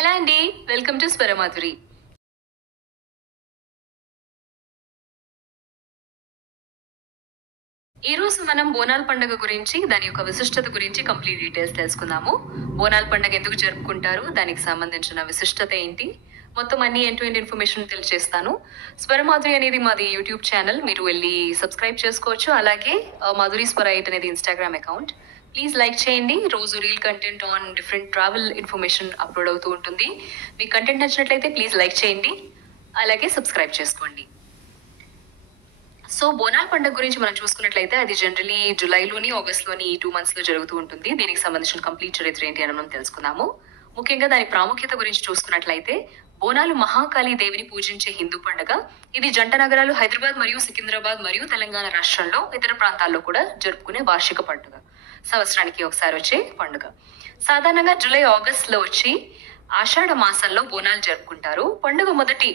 Hello అండి, welcome to Swaramadhuri. ఈ రోజు మనం బోనాల పండుగ గురించి, దాని యొక్క విశిష్టత గురించి కంప్లీట్ డీటెయిల్స్ తెలుసుకుందాము. బోనాల పండుగ ఎందుకు జరుపుకుంటారు, దానికి సంబంధించిన విశిష్టత ఏంటి, మొత్తం అన్ని ఎండ్ టు ఎండ్ ఇన్ఫర్మేషన్ తెలియజేస్తాను. స్వరమాధురి అనేది మాది యూట్యూబ్ ఛానల్, మీరు వెళ్ళి సబ్స్క్రైబ్ చేసుకోవచ్చు. అలాగే మాధురి స్వరైట్ అనేది ఇన్స్టాగ్రామ్ అకౌంట్. ప్లీజ్ లైక్ చేయండి. రోజు reel content on different travel information upload అవుతూ ఉంటుంది. మీకు కంటెంట్ నచ్చినట్లయితే ప్లీజ్ లైక్ చేయండి, అలాగే సబ్స్క్రైబ్ చేసుకోండి. సో బోనాల పండుగ గురించి మనం చూసుకున్నట్లయితే అది జనరలీ జూలైలోని ఆగస్ట్లోని ఈ 2 months లో జరుగుతూ ఉంటుంది. దీనికి సంబంధించిన కంప్లీట్ చరిత్ర ఏంటి అని మనం తెలుసుకుందాము. ముఖ్యంగా దాని ప్రాముఖ్యత గురించి చూసుకున్నట్లయితే బోనాలు మహాకాళీ దేవిని పూజించే హిందూ పండుగ. ఇది జంట నగరాలు హైదరాబాద్ మరియు సికింద్రాబాద్ మరియు తెలంగాణ రాష్ట్రాల్లో ఇతర ప్రాంతాల్లో కూడా జరుపుకునే వార్షిక పండుగ. సంవత్సరానికి ఒకసారి వచ్చే పండుగ. సాధారణంగా జూలై ఆగస్ట్ లో వచ్చి ఆషాఢ మాసంలో బోనాలు జరుపుకుంటారు. పండుగ మొదటి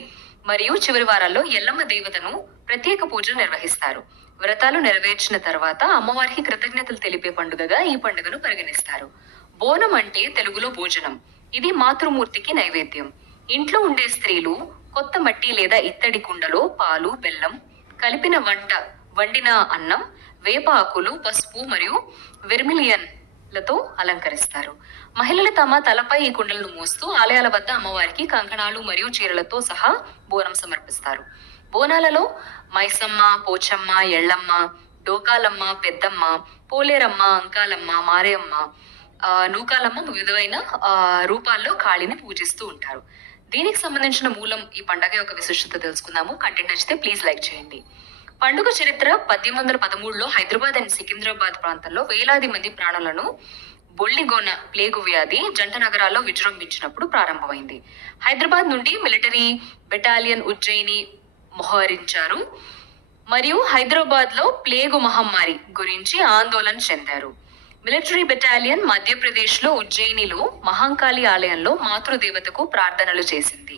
మరియు చివరి వారాల్లో ఎల్లమ్మ దేవతను ప్రత్యేక పూజలు నిర్వహిస్తారు. వ్రతాలు నెరవేర్చిన తర్వాత అమ్మవారికి కృతజ్ఞతలు తెలిపే పండుగగా ఈ పండుగను పరిగణిస్తారు. బోనం అంటే తెలుగులో భోజనం. ఇది మాతృమూర్తికి నైవేద్యం. ఇంట్లో ఉండే స్త్రీలు కొత్త మట్టి లేదా ఇత్తడి కుండలో పాలు, బెల్లం కలిపిన వండిన అన్నం, వేప ఆకులు, పసుపు మరియు వెర్మిలియన్ లతో అలంకరిస్తారు. మహిళలు తమ తలపై ఈ కుండలను మోస్తూ ఆలయాల వద్ద అమ్మవారికి కంకణాలు మరియు చీరలతో సహా బోనం సమర్పిస్తారు. బోనాలలో మైసమ్మ, పోచమ్మ, ఎళ్ళమ్మ, డోకాలమ్మ, పెద్దమ్మ, పోలేరమ్మ, అంకాలమ్మ, మారేయమ్మ, నూకాలమ్మ వివిధమైన రూపాల్లో కాళీని పూజిస్తూ ఉంటారు. దీనికి సంబంధించిన మూలం, ఈ పండుగ యొక్క విశిష్టత తెలుసుకుందాము. కంటెంట్ నచ్చితే ప్లీజ్ లైక్ చేయండి. పండుగ చరిత్ర 1813లో హైదరాబాద్ అండ్ సికింద్రాబాద్ ప్రాంతంలో వేలాది మంది ప్రాణులను బొల్లిగోన ప్లేగు వ్యాధి జంట నగరాల్లో విజృంభించినప్పుడు ప్రారంభమైంది. హైదరాబాద్ నుండి మిలిటరీ బెటాలియన్ ఉజ్జయిని మోహరించారు మరియు హైదరాబాద్ లో ప్లేగు మహమ్మారి గురించి ఆందోళన చెందారు. మిలిటరీ బెటాలియన్ మధ్యప్రదేశ్ లో ఉజ్జయినిలో మహాంకాళి ఆలయంలో మాతృదేవతకు ప్రార్థనలు చేసింది.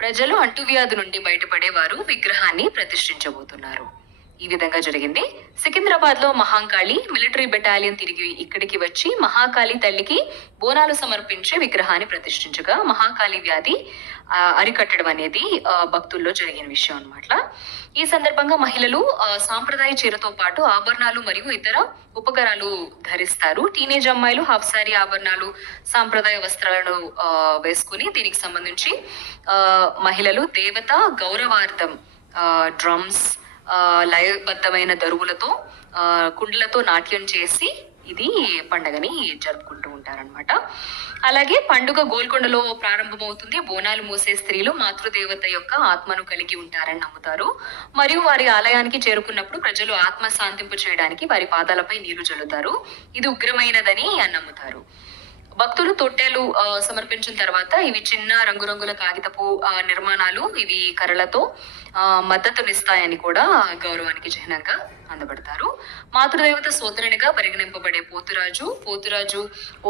ప్రజలు అంటువ్యాధి నుండి బయటపడేవారు విగ్రహాన్ని ప్రతిష్ఠించబోతున్నారు. ఈ విధంగా జరిగింది. సికింద్రాబాద్ లో మహాంకాళి మిలిటరీ బెటాలియన్ తిరిగి ఇక్కడికి వచ్చి మహాకాళి తల్లికి బోనాలు సమర్పించే విగ్రహాన్ని ప్రతిష్ఠించగా మహాకాళి వ్యాధి అరికట్టడం అనేది భక్తుల్లో జరిగిన విషయం అన్నమాట. ఈ సందర్భంగా మహిళలు సాంప్రదాయ చీరతో పాటు ఆభరణాలు మరియు ఇతర ఉపకరాలు ధరిస్తారు. టీనేజ్ అమ్మాయిలు హాఫ్ సారీ, ఆభరణాలు, సాంప్రదాయ వస్త్రాలను వేసుకుని దీనికి సంబంధించి మహిళలు దేవత గౌరవార్థం డ్రమ్స్, లయబద్ధమైన దరువులతో, కుండలతో నాట్యం చేసి ఇది పండుగని జరుపుకుంటూ ఉంటారనమాట. అలాగే పండుగ గోల్కొండలో ప్రారంభమవుతుంది. బోనాలు మోసే స్త్రీలు మాతృదేవత యొక్క ఆత్మను కలిగి ఉంటారని నమ్ముతారు మరియు వారి ఆలయానికి చేరుకున్నప్పుడు ప్రజలు ఆత్మ శాంతింపు చేయడానికి వారి పాదాలపై నీరు జల్లుతారు. ఇది ఉగ్రమైనదని నమ్ముతారు. భక్తులు తొట్టెలు సమర్పించిన తర్వాత ఇవి చిన్న రంగురంగుల కాగితపు నిర్మాణాలు, ఇవి కర్రలతో మద్దతునిస్తాయని కూడా గౌరవానికి చిహ్నంగా అందబడతారు. మాతృదేవత సోదరునిగా పరిగణింపబడే పోతురాజు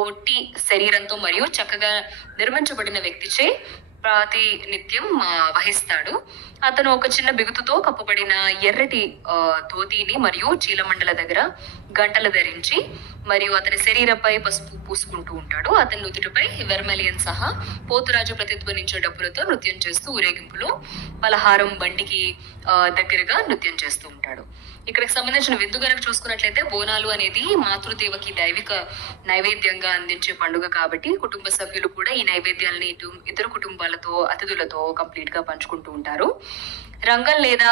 ఒట్టి శరీరంతో మరియు చక్కగా నిర్మించబడిన వ్యక్తిచే ప్రాతినిధ్యం వహిస్తాడు. అతను ఒక చిన్న బిగుతుతో కప్పబడిన ఎర్రటి ధోతిని మరియు చీలమండల దగ్గర గంటలు ధరించి మరియు అతని శరీరంపై పసుపు పూసుకుంటూ ఉంటాడు. అతని నుదుటిపై వెర్మలియన్ సహా పోతురాజు ప్రతిధ్వనించే డప్పులతో నృత్యం చేస్తూ ఊరేగింపులో పలహారం బండికి దగ్గరగా నృత్యం చేస్తూ ఉంటాడు. ఇక్కడికి సంబంధించిన విందు కనుక చూసుకున్నట్లయితే బోనాలు అనేది మాతృదేవకి దైవిక నైవేద్యంగా అందించే పండుగ కాబట్టి కుటుంబ సభ్యులు కూడా ఈ నైవేద్యాలని ఇతర కుటుంబాలతో, అతిథులతో కంప్లీట్ గా పంచుకుంటూ ఉంటారు. రంగం లేదా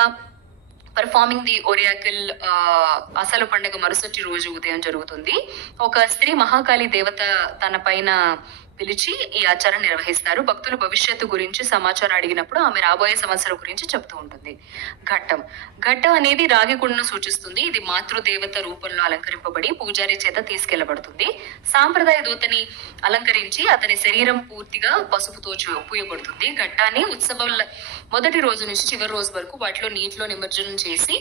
పర్ఫార్మింగ్ ది ఒరియాకిల్ అసలు పండుగ మరుసటి రోజు ఉదయం జరుగుతుంది. ఒక స్త్రీ మహాకాళి దేవత తన పైన పిలిచి ఈ ఆచారం నిర్వహిస్తారు. భక్తులు భవిష్యత్తు గురించి సమాచారం అడిగినప్పుడు ఆమె రాబోయే సంవత్సరం గురించి చెప్తూ ఉంటుంది. ఘట్టం అనేది రాగి కుండను సూచిస్తుంది. ఇది మాతృదేవత రూపంలో అలంకరింపబడి పూజారి చేత తీసుకెళ్లబడుతుంది. సాంప్రదాయ దూతని అలంకరించి అతని శరీరం పూర్తిగా పసుపుతో పూయబడుతుంది. ఘట్టాన్ని ఉత్సవాల మొదటి రోజు నుంచి చివరి రోజు వరకు వాటిలో నీటిలో నిమజ్జనం చేసి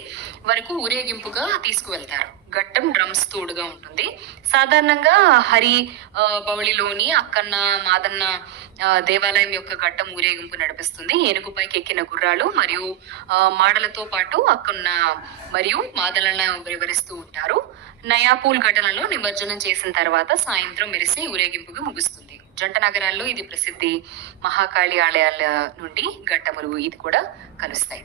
వరకు ఊరేగింపుగా తీసుకువెళ్తారు. ఘట్టం డ్రమ్స్ తోడుగా ఉంటుంది. సాధారణంగా హరి బౌళిలోని అక్కన్న మాదన్న దేవాలయం యొక్క ఘట్టం ఊరేగింపు నడిపిస్తుంది. ఏనుగుపైకి ఎక్కిన గుర్రాలు మరియు మాడలతో పాటు అక్కన్న మరియు మాదలన వివరిస్తూ ఉంటారు. నయాపూల్ ఘటనలో నిమజ్జనం చేసిన తర్వాత సాయంత్రం మెరిసి ఊరేగింపుగా ముగుస్తుంది. జంట నగరాల్లో ఇది ప్రసిద్ధి. మహాకాళి ఆలయాల నుండి ఘట్టములు ఇది కూడా కలుస్తాయి.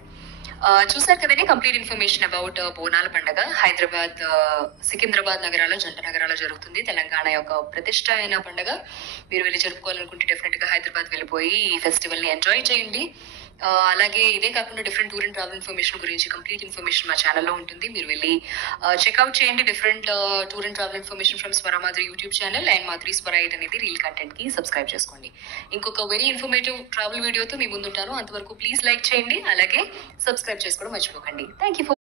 చూసారు కదండి కంప్లీట్ ఇన్ఫర్మేషన్ అబౌట్ బోనాల పండుగ. హైదరాబాద్, సికింద్రాబాద్ నగరాల్లో, జంట నగరాల్లో జరుగుతుంది. తెలంగాణ యొక్క ప్రతిష్ట అయిన పండుగ. మీరు వెళ్ళి జరుపుకోవాలనుకుంటే డెఫినెట్ గా హైదరాబాద్ వెళ్ళిపోయి ఈ ఫెస్టివల్ ని ఎంజాయ్ చేయండి. అలాగే ఇదే కాకుండా different tour and travel information గురించి కంప్లీట్ ఇన్ఫర్మేషన్ మా ఛానల్లో ఉంటుంది. మీరు వెళ్ళి చెక్అవుట్ చేయండి different tour and travel information from Swara Madhuri YouTube channel and Madhuri Swara 8 అనేది రీల్ కంటెంట్ కి సబ్స్క్రైబ్ చేసుకోండి. ఇంకొక వెరీ ఇన్ఫర్మేటివ్ ట్రావెల్ వీడియోతో మీ ముందుంటాను. అంతవరకు ప్లీజ్ లైక్ చేయండి, అలాగే సబ్స్క్రైబ్ చేసుకోవడం మర్చిపోకండి. Thank you.